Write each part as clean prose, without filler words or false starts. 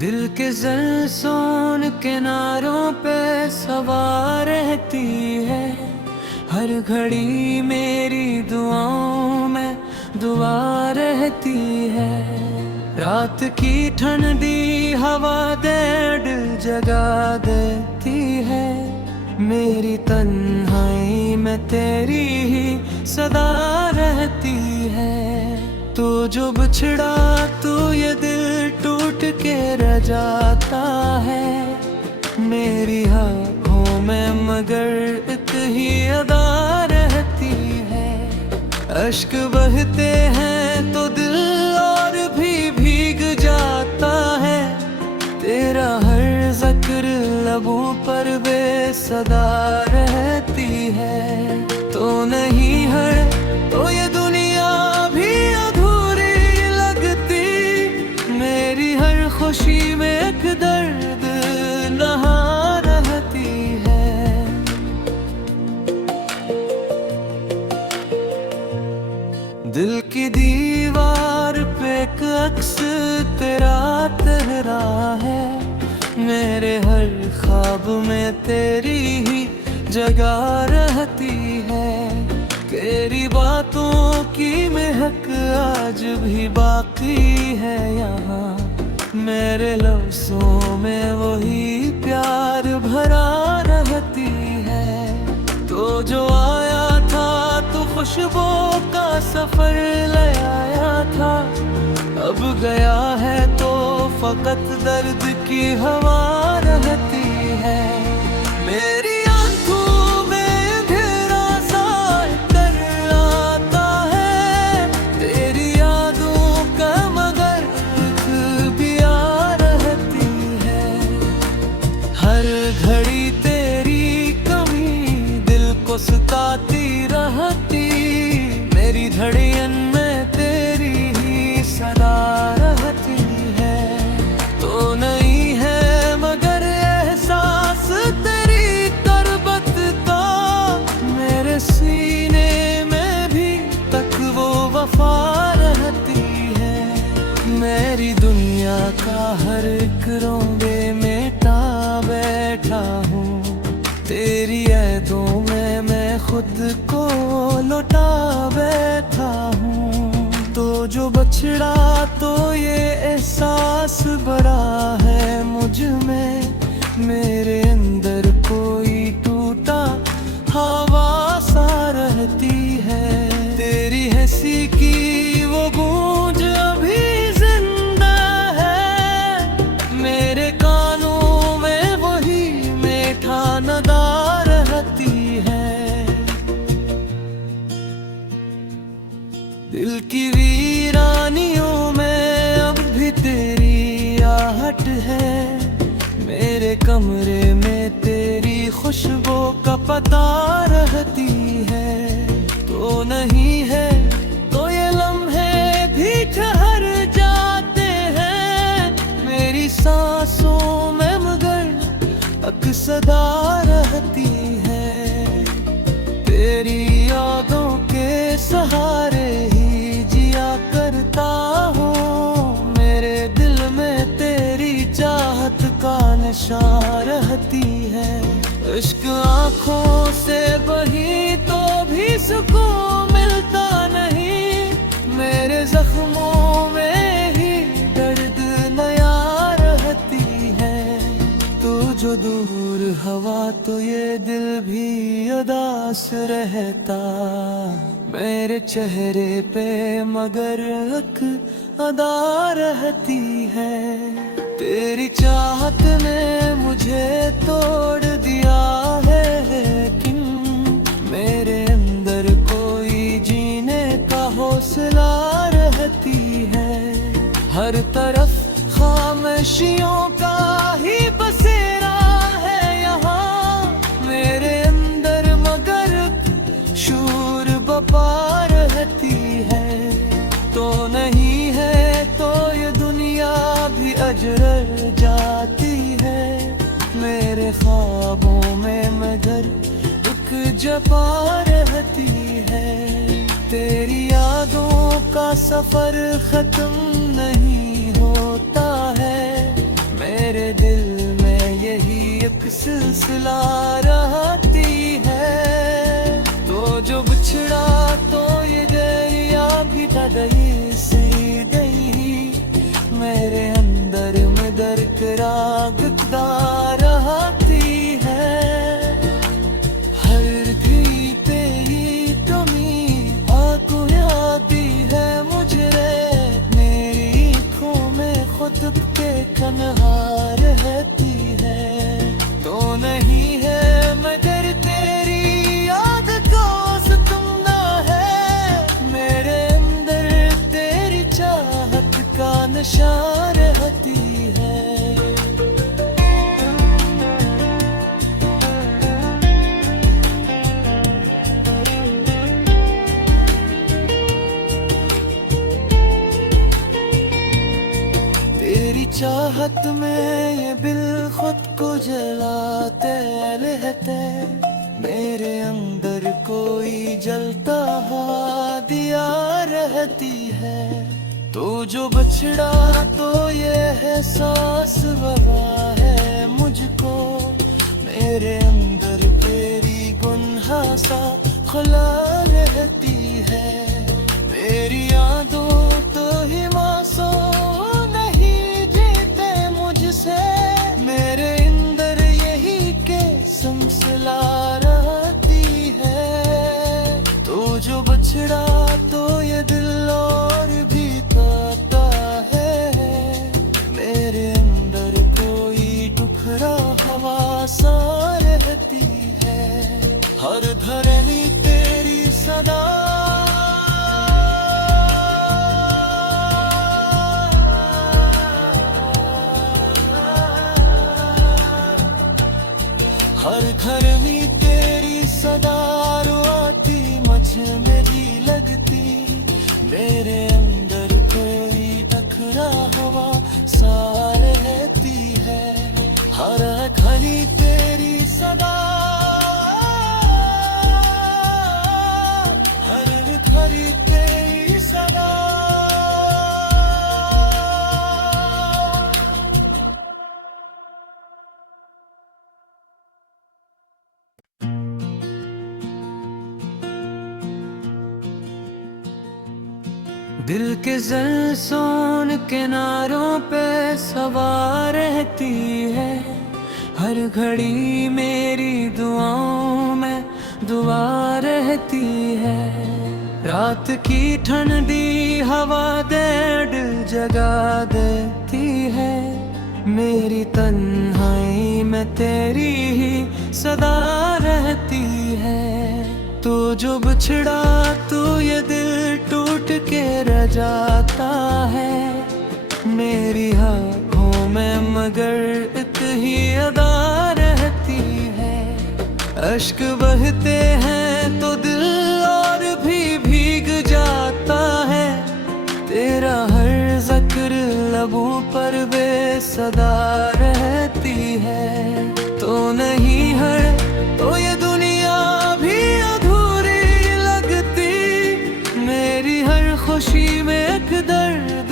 दिल के ज़लफ़ों किनारों पे सवार रहती है। हर घड़ी मेरी दुआओं में दुआ रहती है। रात की ठंडी हवा दिल जगा देती है। मेरी तन्हाई में तेरी ही सदा रहती है। तो जो बिछड़ा तो ये दिल टूट के रह जाता है। मेरी आँखों में मगर एक ही अदा रहती है। अश्क बहते हैं तो दिल और भी भीग जाता है। तेरा हर ज़िक्र लबों पर बेसदा रहती है। तो नहीं है तो ये दुनिया भी अधूरी लगती। मेरी हर खुशी में एक दर्द नहा रहती है। दिल की दीवार पे एक अक्स तेरा तेरा है। मेरे हर ख्वाब में तेरी ही जगह रहती है। तेरी बातों की महक आज भी बाकी है यहाँ। मेरे लफ्ज़ों में वही प्यार भरा रहती है। तो जो आया था तो खुशबू का सफर ले आया था। अब गया है तो फकत दर्द की हवा रहती है। मेरी आंखों में अंधेरा सा कर आता है। तेरी यादों का मगर भी आ रहती है। हर घड़ी तेरी कमी दिल को सताती रहती। मेरी धड़कन में तेरी ही सदा रहती है। तो नहीं है मगर एहसास तेरी तरबत का। मेरे सीने में भी तक वो वफा रहती है। मेरी दुनिया का हर एक रोंबे मिटा बैठा हूँ। तेरी यादों में मैं खुद को लौटा बैठा हूँ। तो जो बछड़ा तो ये एहसास बड़ा है मुझ में। मेरे अंदर कोई टूटा हवा सा रहती है। तेरी हंसी की वो गूंज अभी जिंदा है। मेरे कानों में वही मीठा नदा रहती है। दिल की वीरानियों में अब भी तेरी आहट है। मेरे कमरे में तेरी खुशबू का पता रहती है। तो नहीं है तो ये लम्हे भी ठहर जाते हैं। मेरी सांसों में मगर अक्सदा रहती है। तेरी यादों के सहारे ही जिया करता हूँ। मेरे दिल में तेरी चाहत का नशा रहती है। इश्क आँखों से बही तो भी सुकून मिलता नहीं। मेरे जख्मों में ही दर्द नया रहती है। तू जो दूर हवा तो ये दिल भी उदास रहता। मेरे चेहरे पे मगर एक अदा रहती है। तेरी चाहत ने मुझे तोड़ दिया है। लेकिन मेरे अंदर कोई जीने का हौसला रहती है। हर तरफ खामोशियों का ही बसेरा है यहाँ। मेरे अंदर मगर शूर बपा रहती है। तो नहीं है तो ये दुनिया भी अजर जाती है। मेरे ख्वाबों में मगर एक जपा रहती है। तेरी यादों का सफर खत्म नहीं होता है। एक सिलसिला रहती है। तो जो बिछड़ा तो ये दरिया भी गई सी गई, मेरे अंदर में दरकरार रहती है। हर घड़ी तेरी कमी आंखों यादी है मुझे, मेरी आँखों में खुद के तन्हा रहती है। तो नहीं है मगर तेरी याद को सताना है, मेरे अंदर तेरी चाहत का नशा रहती है। तेरी चाहत में ये दिल खुद को जलाते रहते, मेरे अंदर कोई जलता हुआ दिया रहती है। तो जो बछड़ा तो ये एहसास वफा है मुझको, मेरे अंदर तेरी गुन्हा सा खुला रहती है। मेरी यादों तो ही मासूम नहीं जीते मुझसे, मेरे अंदर यही के सिलसिला रहती है। तो जो बछड़ा तो ये दिल और भी ताता है, मेरे अंदर कोई टुकड़ा हवा सा रहती है। हर धरनी तेरी सदा हर घर में तेरी सदा रोती मुझ में भी लगती, मेरे अंदर कोई टकरा हवा सा रहती है। हर घड़ी तेरी सदा, हर घड़ी तेरी सदा। दिल के ज़लसून किनारों पे सवार रहती है, हर घड़ी मेरी दुआओं में दुआ रहती है। रात की ठंडी हवा डेढ़ जगा देती है, मेरी तन्हाई में तेरी ही सदा रहती है। तो जो बिछड़ा तो ये दिल टूट के रह जाता है, मेरी आँखों में मगर एक ही अदा रहती है। अश्क बहते हैं तो दिल और भी भीग जाता है, तेरा हर जिक्र लबों पर बेसदा रहती है। तो नहीं है तो ये दुनिया भी अधूरी लगती, मेरी हर खुशी में एक दर्द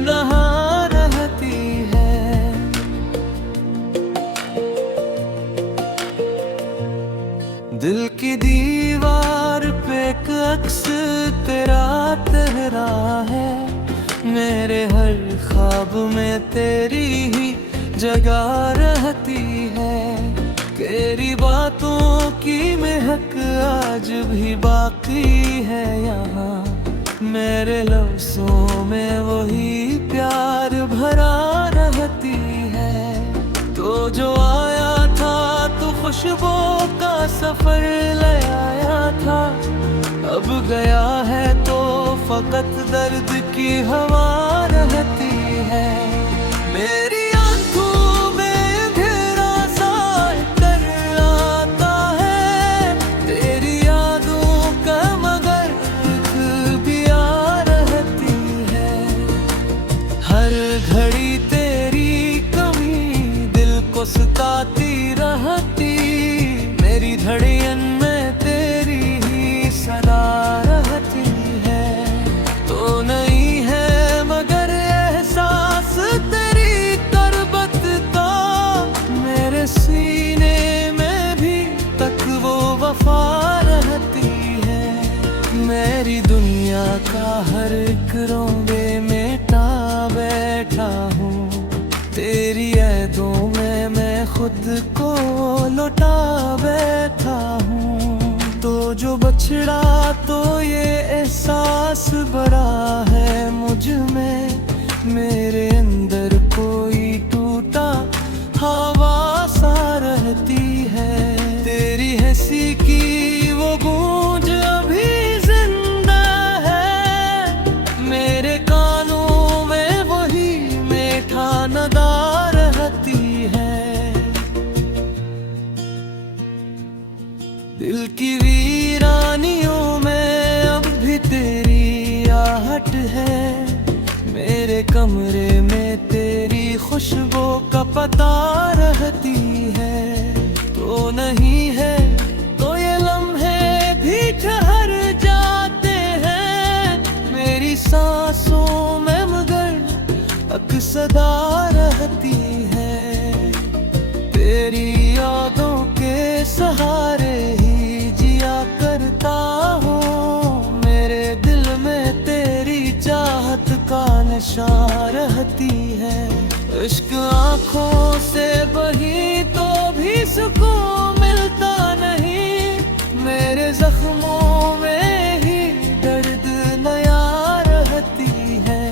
नहा रहती है। दिल की दीवार पे एक अक्स तेरा तेरा है, मेरे हर ख्वाब में तेरी ही जगह रहती है। तेरी बातों की महक आज भी बाकी है यहाँ, मेरे लफ्ज़ों में वही प्यार भरा रहती है। तो जो आया था तो खुशबू का सफर ले आया था, अब गया है तो फकत दर्द की हवा रहती है। मेरी आंखों में अंधेरा सा कर आता है, तेरी यादों का मगर भी आ रहती है। हर घड़ी तेरी कमी दिल को सताती रहती, मेरी धड़ियन में तेरी ही सदा रहती है। तो नहीं है मगर एहसास तेरी मेरी दुनिया का हर एक रोंगे मिटा बैठा हूँ, तेरी यादों में मैं खुद को लौटा बैठा हूँ। तो जो बछड़ा तो ये एहसास बड़ा है मुझ में, मेरे अंदर कोई टूटा हवा सा रहती है। तेरी हंसी की वो गूंज अभी जिंदा है, मेरे कानों में वही मीठा नदा रहती है। दिल की वीरानियों में अब भी तेरी आहट है, मेरे कमरे में तेरी खुशबू का पता रहती है। तो नहीं है तो ये लम्हे भी ठहर जाते हैं, मेरी सांसों में मगर अक्सदा रहती है। तेरी यादों के सहारे ही जिया करता हूँ, मेरे दिल में तेरी चाहत का नशा रहती है। इश्क आँखों से बही तो भी सुकून मिलता नहीं, मेरे जख्मों में ही दर्द नया रहती है।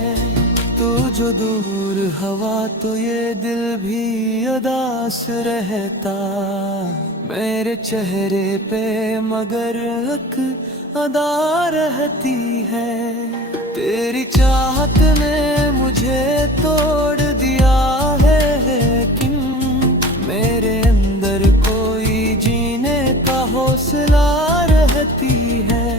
तू जो दूर हवा तो ये दिल भी उदास रहता, मेरे चेहरे पे मगर एक अदा रहती है। तेरी चाहत ने मुझे तोड़ दिया है, लेकिन मेरे अंदर कोई जीने का हौसला रहती है।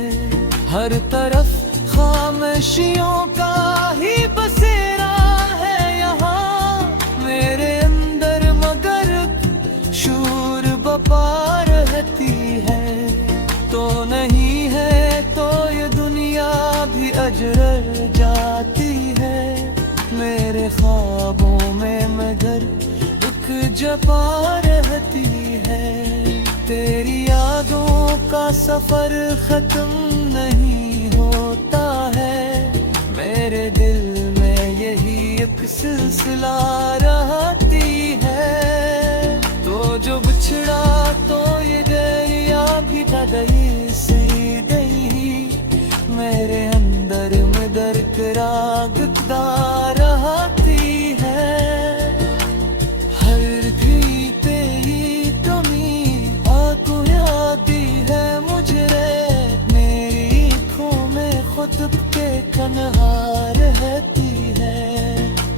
हर तरफ खामोशियों का ही बसेरा है यहाँ, मेरे अंदर मगर शूर बपा रहती है। तो नहीं है तो ये दुनिया भी अजर जाती है, मेरे ख्वाबों में मगर दुख जपा रहती है। तेरी यादों का सफर खत्म नहीं होता है, मेरे दिल में यही एक सिलसिला रहती है। तो जो बिछड़ा तो ये दरिया भी दई से दई, मेरे अंदर में दर्द रागदा रहती है। हर घड़ी तेरी कमी आंखों यादी है मुझे, मेरी आँखों में खुद के कन्हा रहती है।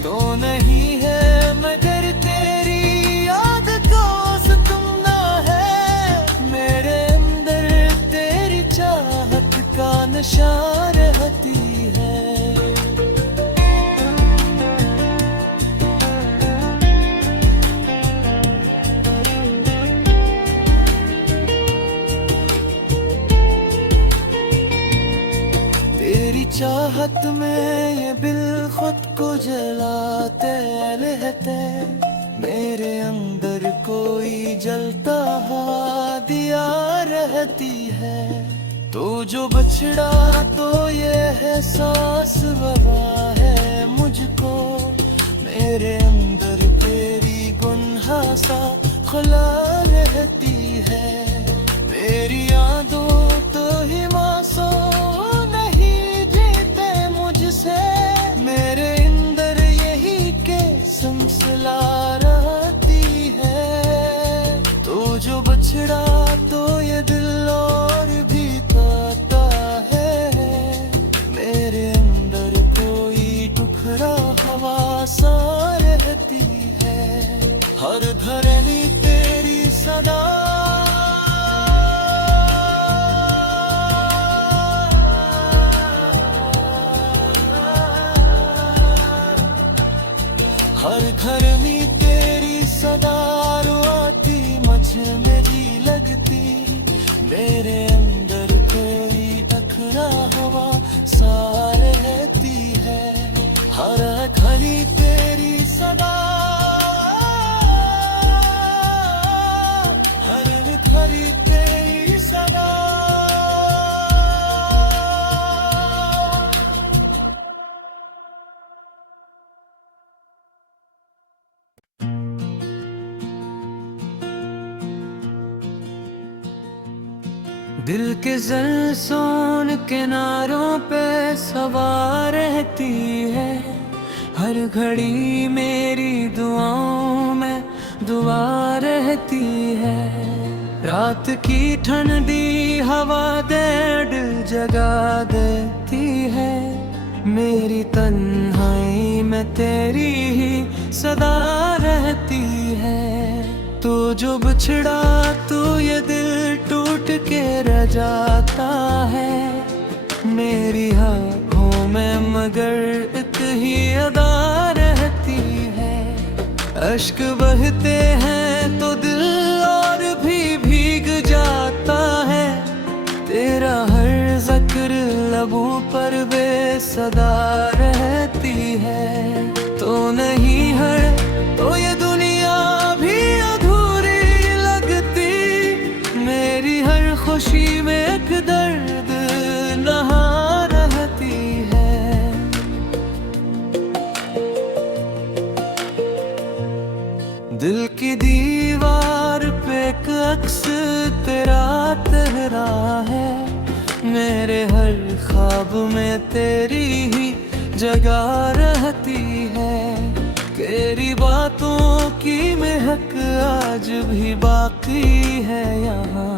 तो नहीं है मगर तेरी याद को सताना है, मेरे अंदर तेरी चाहत का नशा रहती है। तेरी चाहत में ये बिल खुद को जलाते रहते, मेरे अंदर कोई जलता हुआ दिया रहती है। तो जो बछड़ा तो ये एहसास वबा है मुझको, मेरे अंदर तेरी गुन्हा सा खुला रहती है। मेरी यादों तो ही मासूम नहीं जीते मुझसे, मेरे अंदर यही के सिलसिला रहती है। तो जो बछड़ा तो ये दिल और भी कहता है, मेरे अंदर कोई टुकड़ा हवा सा रहती है। हर धरनी तेरी सदा हर घर में तेरी सदा रोती, मुझ में भी लगती, मेरे अंदर कोई टकरा हवा सा रहती है। हर घड़ी तेरी सदा, हर घड़ी तेरी सदा, दिल के ज़लफ़ों किनारों पे सवार रहती है, हर घड़ी मेरी दुआओं में दुआ रहती है। रात की ठंडी हवा दिल जगा देती है, मेरी तन्हाई में तेरी ही सदा रहती है। तू जो बिछड़ा तू ये दिल टूट के रह जाता है, मेरी आँखों में मगर एक ही अदा रहती है। अश्क बहते हैं तो दिल और भी भीग जाता है, तेरा हर ज़िक्र लबों पर बेसदा रहती है। तो नहीं है तो ये दुनिया भी अधूरी लगती, मेरी हर खुशी में एक दर्द नहा रहती है। दिल की दीवार पे एक अक्स तेरा तेरा है, मेरे हर ख्वाब में तेरी ही जगह रहती है। तेरी बातों की महक आज भी बाकी है यहाँ,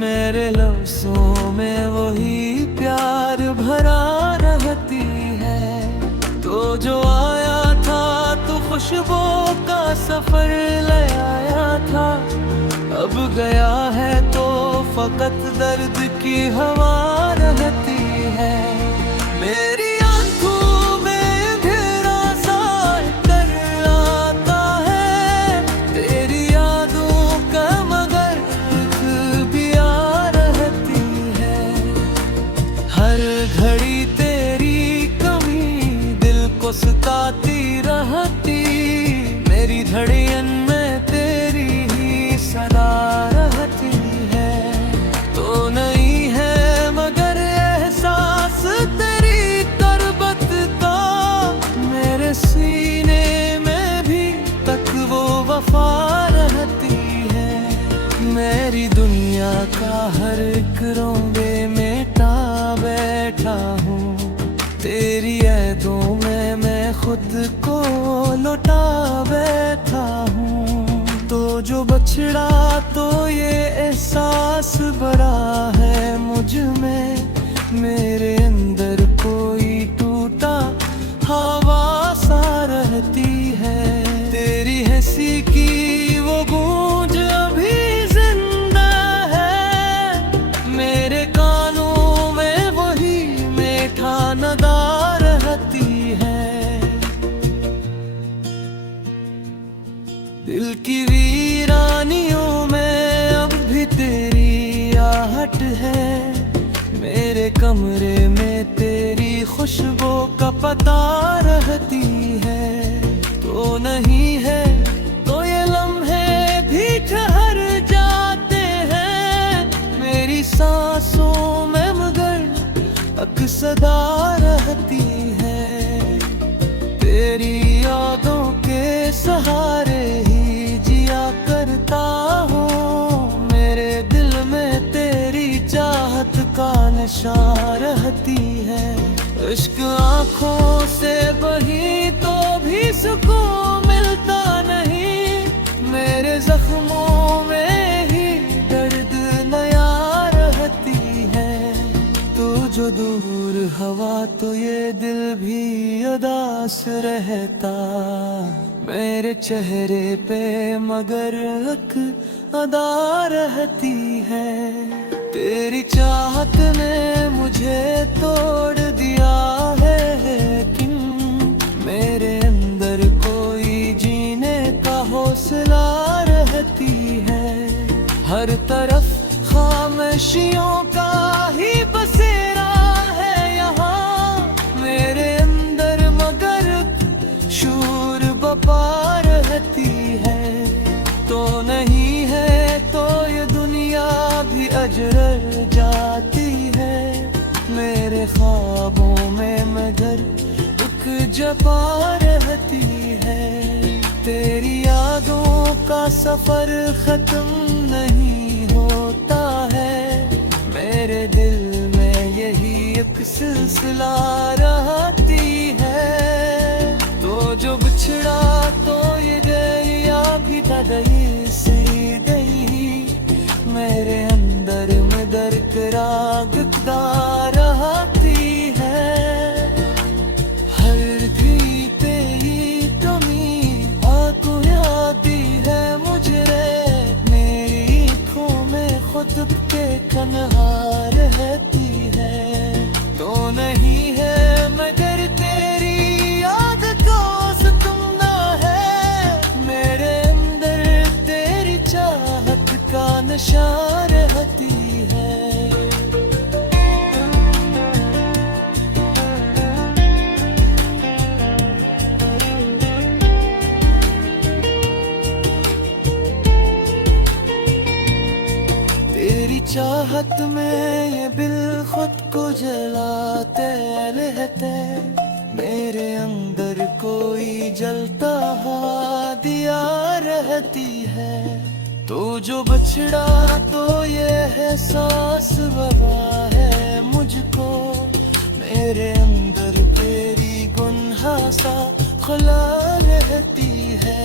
मेरे लफ्ज़ों में वही प्यार भरा रहती है। तो जो आया था तो खुशबू का सफर ले आया था, अब गया है तो फकत दर्द की हवा रहती है। मेरी आंखों में अंधेरा सा कर आता है, तेरी यादों का मगर एक पिया रहती है। हर घड़ी तेरी कमी दिल को सताती रहती, मेरी धड़कन में तेरी ही सदा रहती है। तो नहीं है मगर एहसास तेरी तरबत का, मेरे सीने में भी तक वो वफा रहती है। मेरी दुनिया का हर एक रोंबे मिटा बैठा हूँ, तेरी यादों में मैं खुद को लौटा बैठा हूँ। तो जो बछड़ा तो ये एहसास बड़ा है मुझ में, मेरे अंदर कोई टूटा हवा सा रहती है। तेरी हंसी की वो गूंज अभी जिंदा है, मेरे कानों में वही मीठा नदा रहती है। दिल की वीरानियों में अब भी तेरी आहट है, मेरे कमरे में तेरी खुशबू का पता रहती है। तो नहीं है तो ये लम्हे भी ठहर जाते हैं, मेरी सांसों में मगर अक्सदा रहती है। तेरी यादों के सहारे ही जिया करता हूँ, मेरे दिल में तेरी चाहत का नशा रहती है। इश्क आँखों से बही तो भी सुकून मिलता नहीं, मेरे जख्मों में ही दर्द नया रहती है। तू जो दूर हवा तो ये दिल भी उदास रहता, मेरे चेहरे पे मगर एक अदा रहती है। तेरी चाहत ने मुझे तोड़ दिया है, लेकिन मेरे अंदर कोई जीने का हौसला रहती है। हर तरफ खामोशियों का ही बसेरा है यहाँ, मेरे अंदर मगर शूर बपा रहती है। तो नहीं है तो ये दुनिया भी अजर जाती है, मेरे ख्वाबों में मगर दुख जपा रहती है। तेरी यादों का सफर खत्म नहीं होता है, एक सिलसिला रहती है। तो जो बिछड़ा तो ये दरिया भी गई सी गई, मेरे अंदर में दरकरागदा रहती है। हर भी तेरी कमी आंखों यादी है मुझे, मेरी आँखों में खुद के कन्हा रहती है। तो नहीं है मगर तेरी याद को सताना है, मेरे अंदर तेरी चाहत का नशा रहती है। तेरी चाहत में ये दिल खुद को जलाते रहते, मेरे अंदर कोई जलता हुआ दिया रहती है। तो जो बछड़ा तो ये एहसास वफा है मुझको, मेरे अंदर तेरी गुन्हा सा खुला रहती है।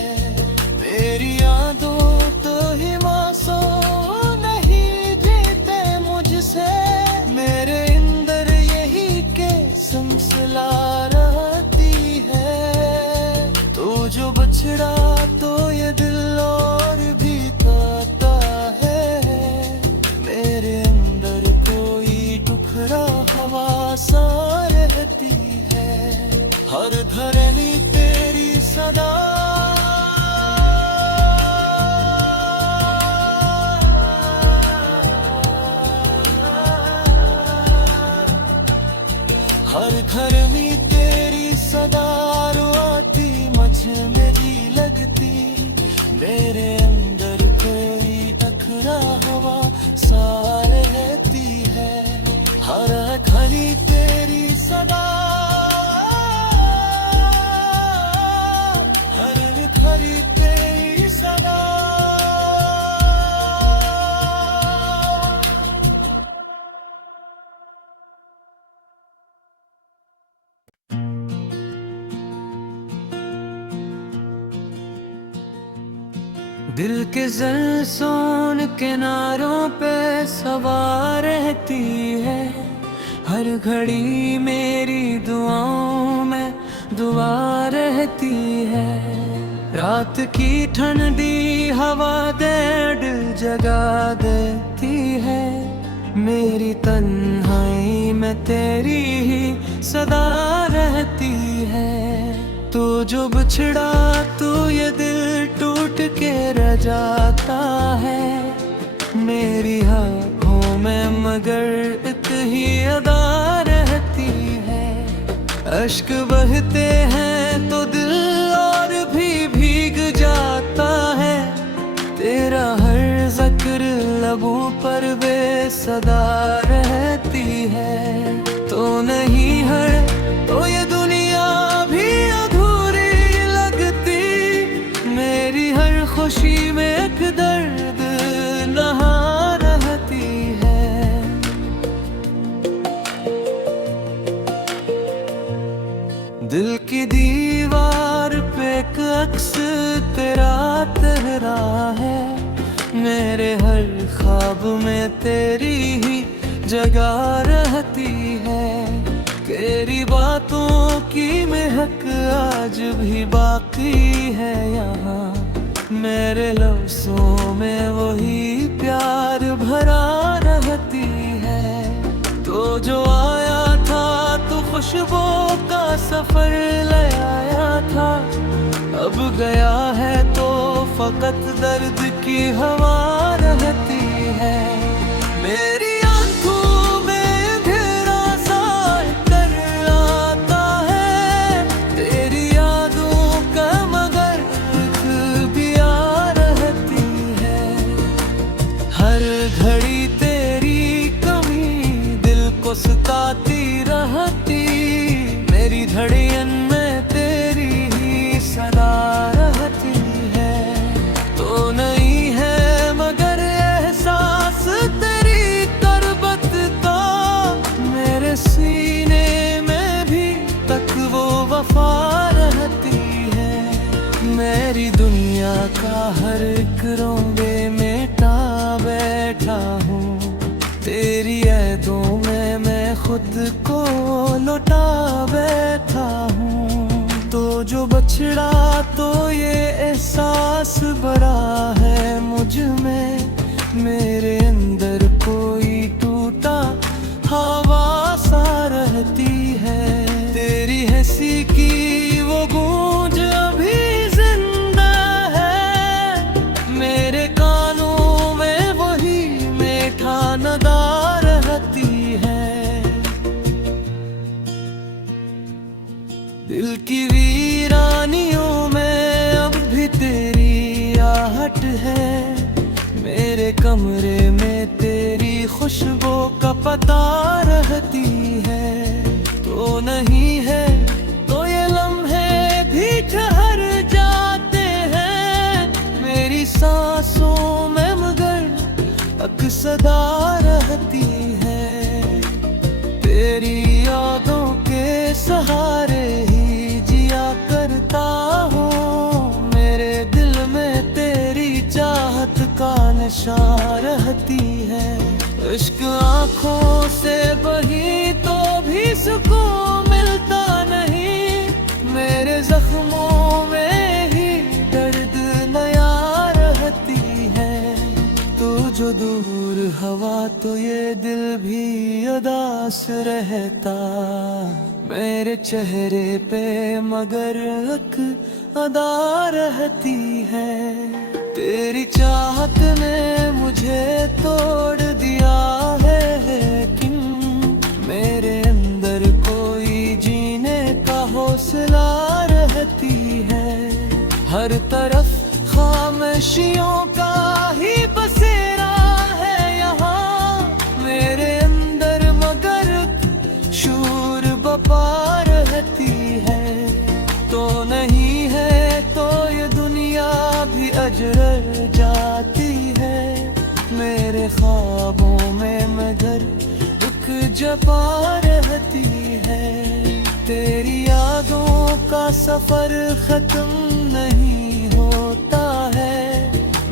मेरी यादों तो ही मासूम नहीं जीते मुझसे, मेरे अंदर यही के सिलसिला रहती है। तो जो बछड़ा तो ये दिल और भी कहता है, मेरे अंदर कोई टुकड़ा हवा सा रहती है। हर धरनी तेरी सदा, हर घर में तेरी सदा रोती, मझ में जी लगती, मेरे अंदर कोई टकरा हवा सा रहती है। हर घड़ी तेरी सदा, हर घड़ी तेरी सदा। दिल के ज़लसोन किनारों पे सवार रहती है, हर घड़ी मेरी दुआओं में दुआ रहती है। रात की ठंडी हवा दर्द जगा देती है, मेरी तन्हाई में तेरी ही सदा रहती है। तो जो बिछड़ा तो ये दिल टूट के रह जाता है, मेरी आँखों में मगर एक ही अदा रहती है। अश्क बहते हैं तो दिल और भी भीग जाता है, तेरा हर जिक्र लबों पर बेसदा रहती है। तो नहीं है तो ये दुनिया भी अधूरी लगती, मेरी हर खुशी में एक दर्द नहा रहती है। दिल की दीवार पे एक अक्स तेरा तहरा है, मेरे हर ख्वाब में तेरी ही जगह रहती है। तेरी बातों की महक आज भी बाकी है यहाँ, मेरे लफ्ज़ों में वही प्यार भरा रहती है। तो जो आया था तो खुशबू का सफर ले आया था, अब गया है तो फकत दर्द की हवा रहती है। मेरी आंखों में अंधेरा सा कर आता है, तेरी यादों का मगर दुख भी आ रहती है। हर घड़ी तेरी कमी दिल को सताती रहती, मेरी धड़ियन में तेरी ही सदा रहती है। तो नहीं है मगर एहसास तेरी तरबत का, मेरे बिछड़ा तो ये एहसास बड़ा है मुझ में, मेरे अंदर कोई टूटा हवा सा रहती है। तेरी हंसी की वो गूंज अभी जिंदा है, मेरे कानों में वही मीठा नदा रहती है। दिल की वीरानियों में अब भी तेरी आहट है, मेरे कमरे में तेरी खुशबू का पता रहती है। तो नहीं है तो ये लम्हे भी ठहर जाते हैं, मेरी सांसों में मगर अक्सदा रहती है। तेरी यादों के सहारे ही जिया करता हूँ, मेरे दिल में तेरी चाहत का नशा रहती है। इश्क आँखों से बही तो भी सुकून मिलता नहीं, मेरे जख्मों में ही दर्द नया रहती है। तू जो दूर हवा तो ये दिल भी उदास रहता, मेरे चेहरे पे मगर एक अदा रहती है। तेरी चाहत ने मुझे तोड़ दिया है, लेकिन मेरे अंदर कोई जीने का हौसला रहती है। हर तरफ खामोशियों का ही बसेरा है यहाँ, मेरे अंदर मगर शूर बपा रहती है। तो नहीं है तो ये दुनिया भी अजर जाती है, मेरे ख्वाबों में मगर दुख जपा रहती है। तेरी यादों का सफर खत्म नहीं होता है,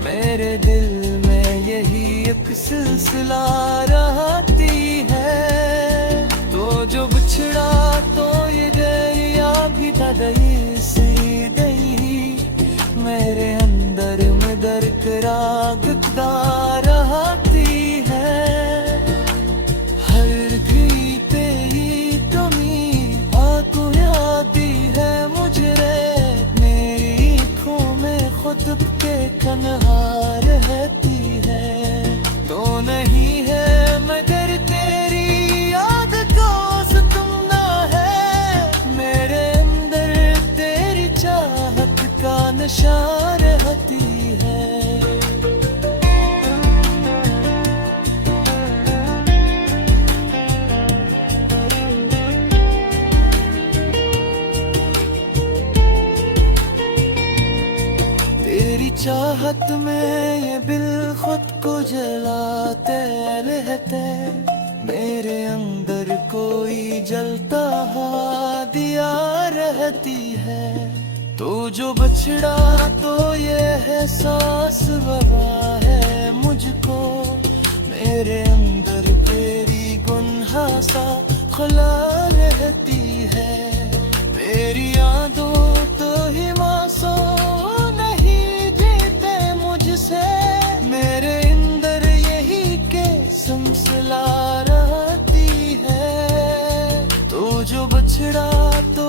मेरे दिल में यही एक सिलसिला रहती है। तो जो बिछड़ा तो ये दरिया भी दई सी दई, मेरे अंदर में दरकरागदा रहती है। हर घड़ी तेरी कमी आंखों यादी है मुझे, मेरी आँखों में खुद के कन्हा रहती है। तो नहीं है मगर तेरी याद को सताना है, मेरे अंदर तेरी चाहत का नशा रहती है। तेरी चाहत में ये बिल खुद को जलाते रहते, मेरे अंदर कोई जलता हुआ दिया रहती है। तो जो बछड़ा तो ये एहसास वबा है मुझको, मेरे अंदर तेरी गुन्हा सा खुला रहती है। मेरी यादों तो ही मासूम नहीं जीते मुझसे, मेरे अंदर यही के सिलसिला रहती है। तो जो बछड़ा तो